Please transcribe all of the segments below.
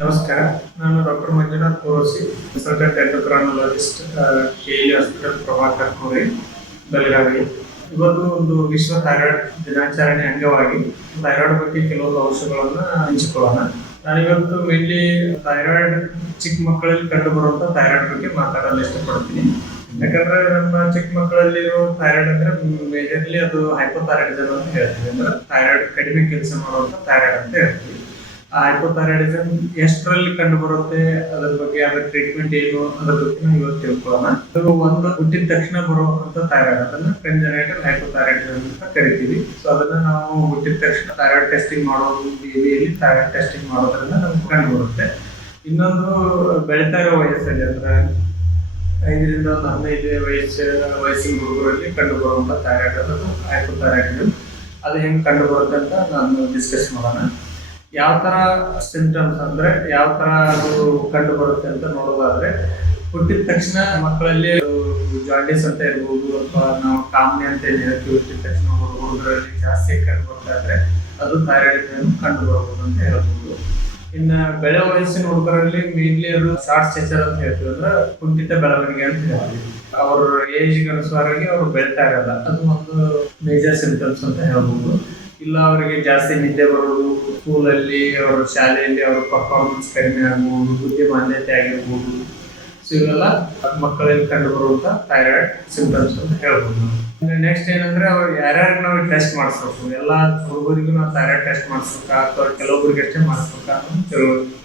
ನಮಸ್ಕಾರ. ನಾನು doctor Manjunath Korosi, consultant endocrinologist, KLE hospital, Prabhakar Kore, Belagavi. ಇವತ್ತು ಒಂದು ವಿಶ್ವ ಥೈರಾಯ್ಡ್ ದಿನಾಚರಣೆ ಅಂಗವಾಗಿ ಥೈರಾಯ್ಡ್ ಬಗ್ಗೆ ಕೆಲವೊಂದು ಅಂಶಗಳನ್ನು ಹಂಚಿಕೊಳ್ಳೋಣ. ನಾನಿವತ್ತು ಮೇನ್ಲಿ ಥೈರಾಯ್ಡ್ ಚಿಕ್ಕ ಮಕ್ಕಳಲ್ಲಿ ಕಂಡು ಬರುವಂತ ಥೈರಾಯ್ಡ್ ಬಗ್ಗೆ ಮಾತಾಡಲು ಇಷ್ಟಪಡ್ತೀನಿ. ಯಾಕಂದ್ರೆ ನಮ್ಮ ಚಿಕ್ಕ ಮಕ್ಕಳಲ್ಲಿರೋ ಥೈರಾಯ್ಡ್ ಅಂದ್ರೆ ಮೇಜರ್ಲಿ ಅದು ಹೈಪೋಥೈರಾಯ್ಡಿಸಮ್ ಅಂತ ಹೇಳ್ತೀವಿ. ಅಂದ್ರೆ ಥೈರಾಯ್ಡ್ ಕಡಿಮೆ ಕೆಲಸ ಮಾಡುವಂತ ಥೈರಾಯ್ಡ್ ಅಂತ ಹೇಳ್ತೀವಿ. ಆ ಹೈಪೋಥೈರಾಯ್ಡಿಸಮ್ ಎಷ್ಟರಲ್ಲಿ ಕಂಡು ಬರುತ್ತೆ, ಅದ್ರ ಬಗ್ಗೆ ಅದರ ಟ್ರೀಟ್ಮೆಂಟ್ ಏನು, ಅದ್ರ ಬಗ್ಗೆ ನಾವು ಇವತ್ತು ತಿಳ್ಕೊಳ್ಳೋಣ. ಅದು ಒಂದು ಹುಟ್ಟಿದ ತಕ್ಷಣ ಬರುವಂತ ಥೈರಾಯ್ಡ್, ಅದನ್ನ ಕಂಜನೈಟಲ್ ಹೈಪೋಥೈರಾಯ್ಡಿಸಮ್ ಅಂತ ಕರಿತೀವಿ. ಸೊ ಅದನ್ನ ನಾವು ಹುಟ್ಟಿದ ತಕ್ಷಣ ಥೈರಾಯ್ಡ್ ಟೆಸ್ಟಿಂಗ್ ಮಾಡೋದು, ಬೇಬಿಯಲ್ಲಿ ಥೈರಾಯ್ಡ್ ಟೆಸ್ಟಿಂಗ್ ಮಾಡೋದ್ರಿಂದ ನಮ್ಗೆ ಕಂಡು ಬರುತ್ತೆ. ಇನ್ನೊಂದು ಬೆಳೀತಾ ಇರೋ ವಯಸ್ಸಲ್ಲಿ ಅಂದ್ರೆ 5ರಿಂದ 15 ವಯಸ್ಸಿನ ಹುಡುಗರಲ್ಲಿ ಕಂಡು ಬರುವಂತ ಥೈರಾಯ್ಡ್, ಅದು ಹೈಪೋಥೈರಾಯ್ಡಿಸಮ್. ಅದು ಹೆಂಗೆ ಕಂಡು ಬರುತ್ತೆ ಅಂತ ನಾನು ಡಿಸ್ಕಸ್ ಮಾಡೋಣ. ಯಾವ ತರ ಸಿಂಪ್ಟಮ್ಸ್ ಅಂದ್ರೆ ಯಾವ ತರ ಅದು ಕಂಡು ಬರುತ್ತೆ ಅಂತ ನೋಡೋದಾದ್ರೆ, ಹುಟ್ಟಿದ ತಕ್ಷಣ ಮಕ್ಕಳಲ್ಲಿ ಜಾಂಡಿಸ್ ಅಂತ ಇರ್ಬೋದು, ಅಥವಾ ನಾವು ಕಾಮನೆ ಅಂತ ಏನ್ ಹೇಳ್ತೀವಿ, ಹುಟ್ಟಿದ ತಕ್ಷಣ ಹುಡುಗರಲ್ಲಿ ಜಾಸ್ತಿ ಕಂಡು ಬರ್ತಾ ಇದ್ರೆ ಅದು ಥೈರಾಯ್ಡಿಸಮ್ ಕಂಡು ಬರ್ಬೋದು ಅಂತ ಹೇಳ್ಬೋದು. ಇನ್ನ ಬೆಳೆ ವಯಸ್ಸಿನ ಹುಡುಗರಲ್ಲಿ ಮೇನ್ಲಿ ಅದು ಶಾರ್ಟ್ ಸ್ಟೇಚರ್ ಅಂತ ಹೇಳ್ತೀವಿ, ಅಂದ್ರೆ ಕುಂಠಿತ ಬೆಳವಣಿಗೆ ಅಂತ ಹೇಳ್ತೀವಿ. ಅವ್ರ ಏಜ್ಗೆ ಅನುಸಾರವಾಗಿ ಅವ್ರು ಬೆಳ್ತಾ ಇರಲ್ಲ, ಅದು ಒಂದು ಮೇಜರ್ ಸಿಂಪ್ಟಮ್ಸ್ ಅಂತ ಹೇಳ್ಬೋದು. ಇಲ್ಲ ಅವರಿಗೆ ಜಾಸ್ತಿ ನಿದ್ದೆ ಬರೋದು, ಸ್ಕೂಲಲ್ಲಿ ಅವರ ಶಾಲೆಯಲ್ಲಿ ಅವರ ಪರ್ಫಾರ್ಮೆನ್ಸ್ ಕಡಿಮೆ ಆಗ್ಬೋದು, ಬುದ್ಧಿಮಾನ್ಯತೆ ಆಗಿರ್ಬೋದು. ಸೊ ಇವೆಲ್ಲ ಮಕ್ಕಳಲ್ಲಿ ಕಂಡು ಬರುವಂತ ಥೈರಾಯ್ಡ್ ಸಿಂಪ್ಟಮ್ಸ್ ಅಂತ ಹೇಳ್ಬೋದು. ನೆಕ್ಸ್ಟ್ ಏನಂದ್ರೆ ಅವ್ರು ಯಾರ್ಯಾರಿಗೆ ನಾವು ಟೆಸ್ಟ್ ಮಾಡಿಸ್ಬೇಕು, ಎಲ್ಲ ಹುಡುಗರಿಗೂ ನಾವು ಥೈರಾಯ್ಡ್ ಟೆಸ್ಟ್ ಮಾಡಿಸ್ಬೇಕಾ ಅಥವಾ ಕೆಲವೊಬ್ಬರಿಗೆ ಅಷ್ಟೇ ಮಾಡಿಸ್ಬೇಕಾ ಅಂತ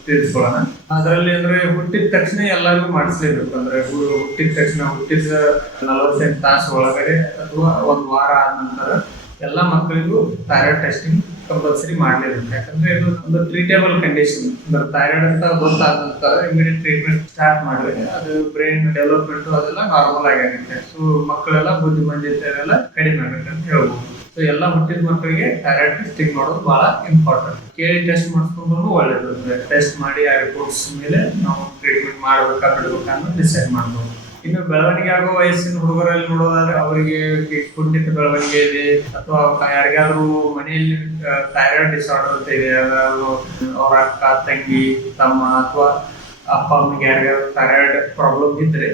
ತಿಳಿಸ್ಕೊಳ್ಳೋಣ. ಅದರಲ್ಲಿ ಅಂದ್ರೆ ಹುಟ್ಟಿದ ತಕ್ಷಣ ಎಲ್ಲರಿಗೂ ಮಾಡಿಸ್ಲೇಬೇಕು. ಅಂದ್ರೆ ಹುಟ್ಟಿದ ತಕ್ಷಣ ಹುಟ್ಟಿದ 48 ತಾಸು ಒಳಗಡೆ ಅಥವಾ ಒಂದು ವಾರ ಆದ ನಂತರ ಎಲ್ಲ ಮಕ್ಕಳಿಗೂ ಥೈರಾಯ್ಡ್ ಟೆಸ್ಟಿಂಗ್ ಕಂಪಲ್ಸರಿ ಮಾಡಲೇಬೇಕು. ಯಾಕಂದ್ರೆ ಇದು ಒಂದು ಟ್ರೀಟೇಬಲ್ ಕಂಡೀಷನ್. ಅಂದ್ರೆ ಥೈರಾಯ್ಡ್ ಅಂತ ಗೊತ್ತಾದ ನಂತರ ಇಮಿಡಿಯೇಟ್ ಟ್ರೀಟ್ಮೆಂಟ್ ಸ್ಟಾರ್ಟ್ ಮಾಡಿದ್ರೆ ಅದು ಬ್ರೈನ್ ಡೆವಲಪ್ಮೆಂಟ್ ಅದೆಲ್ಲ ನಾರ್ಮಲ್ ಆಗುತ್ತೆ. ಸೊ ಮಕ್ಕಳೆಲ್ಲ ಬುದ್ಧಿಮಾನ್ಯತೆ ಎಲ್ಲ ಕಡಿಮೆ ಆಗುತ್ತೆ ಅಂತ ಹೇಳ್ಬೋದು. ಸೊ ಎಲ್ಲ ಹುಟ್ಟಿದ ಮಕ್ಕಳಿಗೆ ಥೈರಾಯ್ಡ್ ಟೆಸ್ಟಿಂಗ್ ಮಾಡೋದು ಬಹಳ ಇಂಪಾರ್ಟೆಂಟ್. ಕೇಳಿ ಟೆಸ್ಟ್ ಮಾಡಿಸ್ಕೊಂಡ್ರು ಒಳ್ಳೇದು. ಅಂದ್ರೆ ಟೆಸ್ಟ್ ಮಾಡಿ ಆ ರಿಪೋರ್ಟ್ಸ್ ಮೇಲೆ ನಾವು ಟ್ರೀಟ್ಮೆಂಟ್ ಮಾಡ್ಬೇಕಾ ಬಿಡ್ಬೇಕಾ ಅನ್ನೋದು ಡಿಸೈಡ್ ಮಾಡ್ಬೋದು. ಇನ್ನು ಬೆಳವಣಿಗೆ ಆಗೋ ವಯಸ್ಸಿನ ಹುಡುಗರಲ್ಲಿ ನೋಡೋದಾದ್ರೆ ಅವರಿಗೆ ಕುಂಠಿತ ಬೆಳವಣಿಗೆ ಇದೆ, ಅಥವಾ ಯಾರಿಗಾದ್ರೂ ಮನೆಯಲ್ಲಿ ಥೈರಾಯ್ಡ್ ಡಿಸಾರ್ಡರ್ ಅಂತ ಇದೆ, ಅವ್ರ ಅಕ್ಕ, ತಂಗಿ, ತಮ್ಮ ಅಥವಾ ಅಪ್ಪ ಅಮ್ಮಗೆ ಯಾರಿಗಾದ್ರೂ ಥೈರಾಯ್ಡ್ ಪ್ರಾಬ್ಲಮ್ ಇದ್ರೆ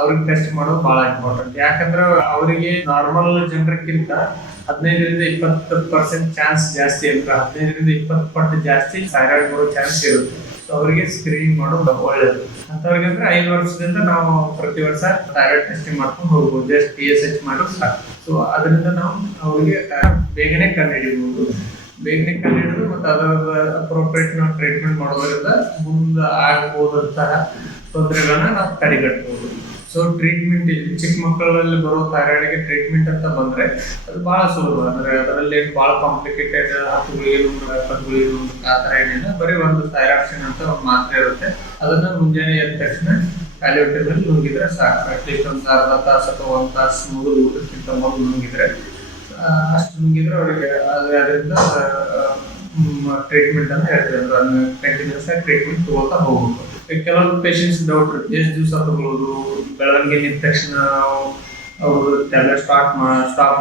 ಅವ್ರಿಗೆ ಟೆಸ್ಟ್ ಮಾಡೋದು ಬಹಳ ಇಂಪಾರ್ಟೆಂಟ್. ಯಾಕಂದ್ರೆ ಅವರಿಗೆ ನಾರ್ಮಲ್ ಜನರಿಗಿಂತ 15-20% ಚಾನ್ಸ್ ಜಾಸ್ತಿ ಇರುತ್ತೆ. 15-20 ಪಟ್ಟು ಜಾಸ್ತಿ ಥೈರಾಯ್ಡ್ ಬರೋ ಚಾನ್ಸ್ ಇರುತ್ತೆ. ಸೊ ಅವರಿಗೆ ಸ್ಕ್ರೀನಿಂಗ್ ಮಾಡೋದು ಒಳ್ಳೇದು. ಅಂತವ್ರಿಗೆ ಅಂದ್ರೆ 5 ವರ್ಷದಿಂದ ನಾವು ಪ್ರತಿ ವರ್ಷ ಥೈರಾಯ್ಡ್ ಟೆಸ್ಟಿಂಗ್ ಮಾಡ್ಕೊಂಡು ಹೋಗ್ಬೋದು. ಜಸ್ಟ್ TSH ಮಾಡೋದು ಸಾಕು. ಸೊ ಅದರಿಂದ ನಾವು ಅವರಿಗೆ ಬೇಗನೆ ಕಂಡುಹಿಡಿಯಬಹುದು. ಬೇಗನೆ ಕಂಡುಹಿಡಿದು ಮತ್ತು ಅದರ ಅಪ್ರೋಪ್ರಿಯೇಟ್ ನಾವು ಟ್ರೀಟ್ಮೆಂಟ್ ಮಾಡೋದ್ರಿಂದ ಮುಂದೆ ಆಗಬಹುದಂತಹ ತೊಂದರೆಗಳನ್ನ ನಾವು ತಡೆಗಟ್ಟಬಹುದು. ಸೊ ಟ್ರೀಟ್ಮೆಂಟ್ ಇಲ್ಲಿ ಚಿಕ್ಕ ಮಕ್ಕಳಲ್ಲಿ ಬರೋ ಥೈರಾಯ್ಡ್ಗೆ ಟ್ರೀಟ್ಮೆಂಟ್ ಅಂತ ಬಂದ್ರೆ ಅದು ಬಹಳ ಸುಲಭ. ಅಂದ್ರೆ ಅದರಲ್ಲಿ ಬಹಳ ಕಾಂಪ್ಲಿಕೇಟೆಡ್ 10 ಗುಳಿಗೆ 20 ಗುಳಿಗೆ ಆ ಥರ ಏನಿಲ್ಲ. ಬರೀ ಒಂದು ಥೈರಾಕ್ಸಿನ್ ಅಂತ ಒಂದು ಮಾತ್ರೆ ಇರುತ್ತೆ. ಅದನ್ನ ಮುಂಜಾನೆ ಎದ್ದ ತಕ್ಷಣ ಖಾಲಿ ಹೊಟ್ಟೆದಲ್ಲಿ ನುಂಗಿದ್ರೆ ಸಾಕು. ಅಟ್ಲೀಸ್ಟ್ ಒಂದು ಅರ್ಧ ತಾಸು ಅಥವಾ 1 ತಾಸು ಮೊದಲು ಊಟಕ್ಕಿಂತ ಮೊದಲು ನುಂಗಿದ್ರೆ ಅಷ್ಟು ನುಂಗಿದ್ರೆ ಅವರಿಗೆ ಅದರಿಂದ ಟ್ರೀಟ್ಮೆಂಟ್ ಅಂತ ಹೇಳ್ತೀವಿ. ಅಂದ್ರೆ ಅದನ್ನ ಕಂಟಿನ್ಯೂಸ್ ಆಗಿ ಟ್ರೀಟ್ಮೆಂಟ್ ತಗೋತಾ ಹೋಗ್ಬೇಕು. ಕೆಲವೊಂದು ಪೇಷಂಟ್ಸ್ ಡೌಟ್, ಎಷ್ಟು ದಿವಸ ತಗೊಳ್ಳೋದು, ಬೆಳವಣಿಗೆ ನಿಂತ ತಕ್ಷಣ ಅವರು ಟ್ಯಾಬ್ಲೆಟ್ ಸ್ಟಾಪ್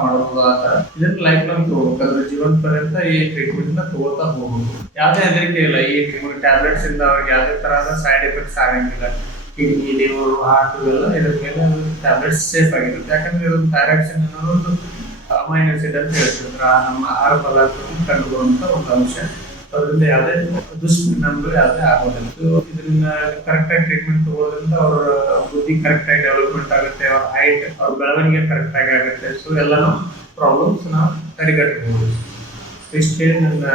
ಮಾಡೋದು, ಆ ಥರ ಇದನ್ನ ಲೈಫ್ ಲಾಂಗ್ ತಗೋಬೇಕು. ಅಂದ್ರೆ ಜೀವನ ಪರ್ಯಂತ ಈ ಟ್ರೀಟ್ಮೆಂಟ್ ನ ತಗೋತಾ ಹೋಗ್ಬೇಕು. ಯಾವುದೇ ಹೆದರಿಕೆ ಇಲ್ಲ. ಈ ಟ್ಯಾಬ್ಲೆಟ್ಸ್ ಇಂದ ಅವ್ರಿಗೆ ಯಾವುದೇ ತರಹದ ಸೈಡ್ ಎಫೆಕ್ಟ್ಸ್ ಆಗಂಗಿಲ್ಲ. ಕಿಡ್ನಿ, ಲಿವರ್, ಹಾರ್ಟ್ ಇವೆಲ್ಲ ಇದ್ರ ಮೇಲೆ ಟ್ಯಾಬ್ಲೆಟ್ಸ್ ಸೇಫ್ ಆಗಿರುತ್ತೆ. ಯಾಕಂದ್ರೆ ಇದೊಂದು ಥೈರಾಕ್ಸಿನ್ ಅನ್ನೋದು ಒಂದು ಅಮೈನೋ ಆಸಿಡ್ ಅಂತ ಹೇಳ್ತೀವಿ. ನಮ್ಮ ಆಹಾರ ಪದಾರ್ಥವನ್ನು ಕಂಡುಬರುವಂತ ಒಂದು ಅಂಶ. ಅದರಿಂದ ಯಾವುದೇ ದುಷ್ಪರಿಣಾಮಗಳು ಯಾವುದೇ ಆಗೋದಿಲ್ಲ. ಇದರಿಂದ ಕರೆಕ್ಟ್ ಆಗಿ ಟ್ರೀಟ್ಮೆಂಟ್ ತಗೊಳ್ಳೋದ್ರಿಂದ ಅವ್ರ ಬುದ್ಧಿ ಕರೆಕ್ಟ್ ಆಗಿ ಡೆವಲಪ್ಮೆಂಟ್ ಆಗುತ್ತೆ, ಅವ್ರ ಹೈಟ್, ಅವ್ರ ಬೆಳವಣಿಗೆ ಕರೆಕ್ಟ್ ಆಗಿ ಆಗುತ್ತೆ. ಸೊ ಎಲ್ಲಾನು ಪ್ರಾಬ್ಲಮ್ಸ್ ನಾವು ತಡೆಗಟ್ಟಬಹುದು. ಇಷ್ಟೇ ನನ್ನ